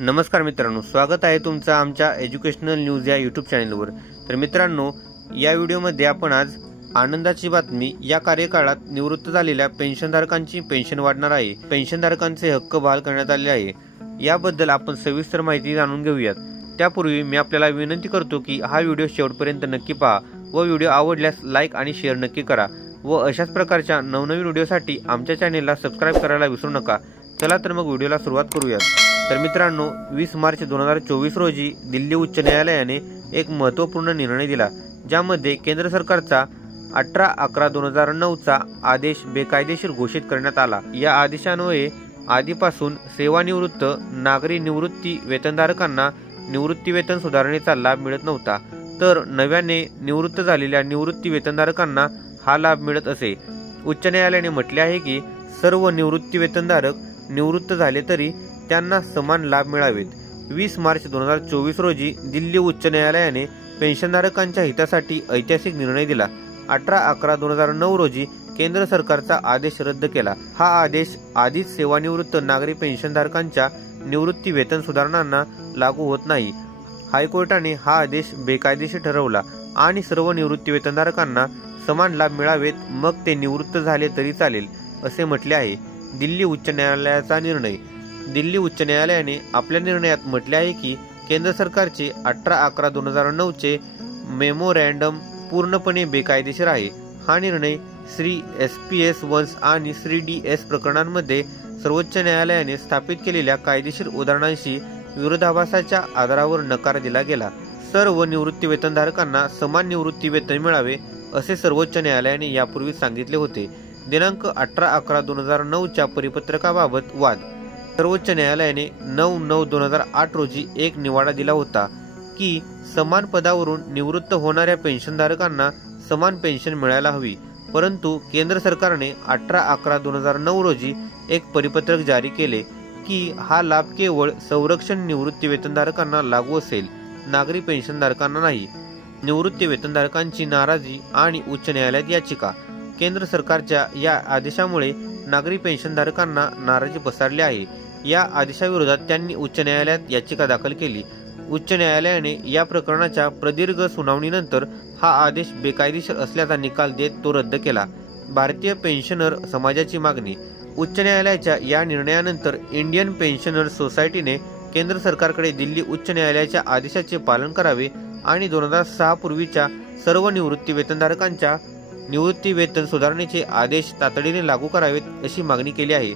नमस्कार मित्रांनो, स्वागत आहे तुमचं आमच्या एज्युकेशनल न्यूज या यूट्यूब चॅनलवर। तर मित्रांनो, या व्हिडिओमध्ये आपण आज आनंदाची बातमी, या कार्यकाळात निवृत्त झालेल्या पेन्शनधारकांची पेन्शन वाढणार आहे। पेन्शनधारकांचे हक्क बहाल करण्यात आले आहे। याबद्दल आपण सविस्तर माहिती जाणून घेऊयात। त्यापूर्वी मी आपल्याला विनंती करतो की हा व्हिडिओ शेवटपर्यंत नक्की पहा व व्हिडिओ आवडल्यास लाईक आणि शेअर नक्की करा व अशाच प्रकारच्या नवनवीन व्हिडिओसाठी आमच्या चॅनेलला सबस्क्राइब करायला विसरू नका। चला तर मग व्हिडिओला सुरुवात करूयात। तर मित्रांनो, 20 मार्च 2024 रोजी दिल्ली उच्च न्यायालयाने एक महत्त्वपूर्ण निर्णय दिला, ज्यामध्ये केंद्र सरकारचा 18/11/2009 चा आदेश बेकायदेशीर घोषित करण्यात आला। या आदेशान्वये आधीपासून सेवानिवृत्त नागरी निवृत्ती वेतनधारकांना निवृत्ती वेतन सुधारणेचा लाभ मिळत नव्हता, तर नव्याने निवृत्त झालेल्या निवृत्ती वेतनधारकांना हा लाभ मिळत असे। उच्च न्यायालयाने म्हटले आहे की सर्व निवृत्ती वेतनधारक निवृत्त झाले तरी त्यांना समान लाभ मिळावेत। 20 मार्च 2024 रोजी दिल्ली उच्च न्यायालयाने पेन्शनधारकांच्या हितासाठी ऐतिहासिक निर्णय दिला। 18/11/2009 रोजी केंद्र सरकारचा आदेश रद्द केला। हा आदेश आधीच सेवानिवृत्त नागरी पेन्शनधारकांच्या निवृत्ती वेतन सुधारणांना लागू होत नाही। हायकोर्टाने हा आदेश बेकायदेशीर ठरवला आणि सर्व निवृत्ती वेतनधारकांना समान लाभ मिळावेत, मग ते निवृत्त झाले तरी चालेल, असे म्हटले आहे। दिल्ली उच्च न्यायालयाचा निर्णय। दिल्ली उच्च न्यायालयाने आपल्या निर्णयात म्हटले आहे की केंद्र सरकारचे 18/11/2009 चे मेमोरँडम पूर्णपणे बेकायदेशीर आहे। हा निर्णय श्री SPS 1 आणि श्री DS प्रकरणांमध्ये सर्वोच्च न्यायालयाने स्थापित केलेल्या कायदेशीर उदाहरणांशी विरोधाभासाच्या आधारावर नकार दिला गेला। सर्व निवृत्ती वेतनधारकांना समान निवृत्ती वेतन मिळावे, असे सर्वोच्च न्यायालयाने यापूर्वी सांगितले होते। दिनांक 18/11/2009 च्या परिपत्रकाबाबत वाद। सर्वोच्च न्यायालयाने 9/9/2008 रोजी एक निवाडा दिला होता की समान पदावरून निवृत्त होणाऱ्या पेन्शनधारकांना समान पेन्शन मिळायला हवी, परंतु केंद्र सरकारने 18/11/2009 रोजी एक परिपत्रक जारी केले की हा लाभ केवळ संरक्षण निवृत्ती वेतनधारकांना लागू असेल, नागरी पेन्शनधारकांना नाही। निवृत्ती वेतनधारकांची नाराजी आणि उच्च न्यायालयात याचिका। केंद्र सरकारच्या या आदेशामुळे नागरी पेन्शनधारकांना नाराजी पसरली आहे। या आदेशाविरोधात त्यांनी उच्च न्यायालयात याचिका दाखल केली। उच्च न्यायालयाने या प्रकरणाच्या प्रदीर्घ सुनावणीनंतर हा आदेश बेकायदेशीर असल्याचा निकाल देत तो रद्द केला। भारतीय पेन्शनर समाजाची मागणी। उच्च न्यायालयाच्या या निर्णयानंतर इंडियन पेन्शनर सोसायटीने केंद्र सरकारकडे दिल्ली उच्च न्यायालयाच्या आदेशाचे पालन करावे आणि 2006 पूर्वीच्या सर्व निवृत्ती वेतनधारकांच्या निवृत्ती वेतन सुधारणेचे आदेश तातडीने लागू करावेत, अशी मागणी केली आहे।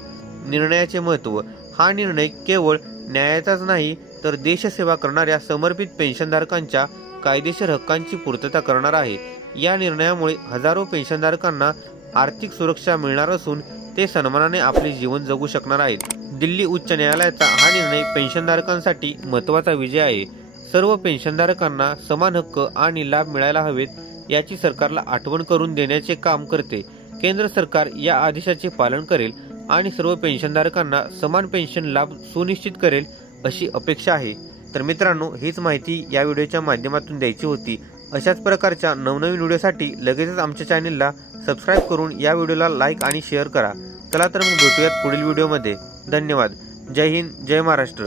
निर्णयाचे महत्त्व। हा निर्णय केवळ न्यायाचाच नाही, तर देशसेवा करणाऱ्या समर्पित पेन्शनधारकांच्या कायदेशीर हक्कांची पूर्तता करणार आहे। या निर्णयामुळे हजारो पेन्शनधारकांना आर्थिक सुरक्षा मिळणार असून ते सन्मानाने आपले जीवन जगू शकणार आहेत। दिल्ली उच्च न्यायालयाचा हा निर्णय पेन्शनधारकांसाठी महत्त्वाचा विजय आहे। सर्व पेन्शनधारकांना समान हक्क आणि लाभ मिळायला हवेत, याची सरकारला आठवण करून देण्याचे काम करते। केंद्र सरकार या आदेशाचे पालन करेल आणि सर्व पेन्शनधारकांना समान पेन्शन लाभ सुनिश्चित करेल, अशी अपेक्षा आहे। तर मित्रांनो, हीच माहिती या व्हिडिओच्या माध्यमातून द्यायची होती। अशाच प्रकारच्या नवनवीन व्हिडिओसाठी लगेचच आमच्या चॅनेलला सबस्क्राइब करून या व्हिडिओला लाईक आणि शेअर करा। चला तर मग भेटूयात पुढील व्हिडिओमध्ये। धन्यवाद। जय हिंद, जय महाराष्ट्र।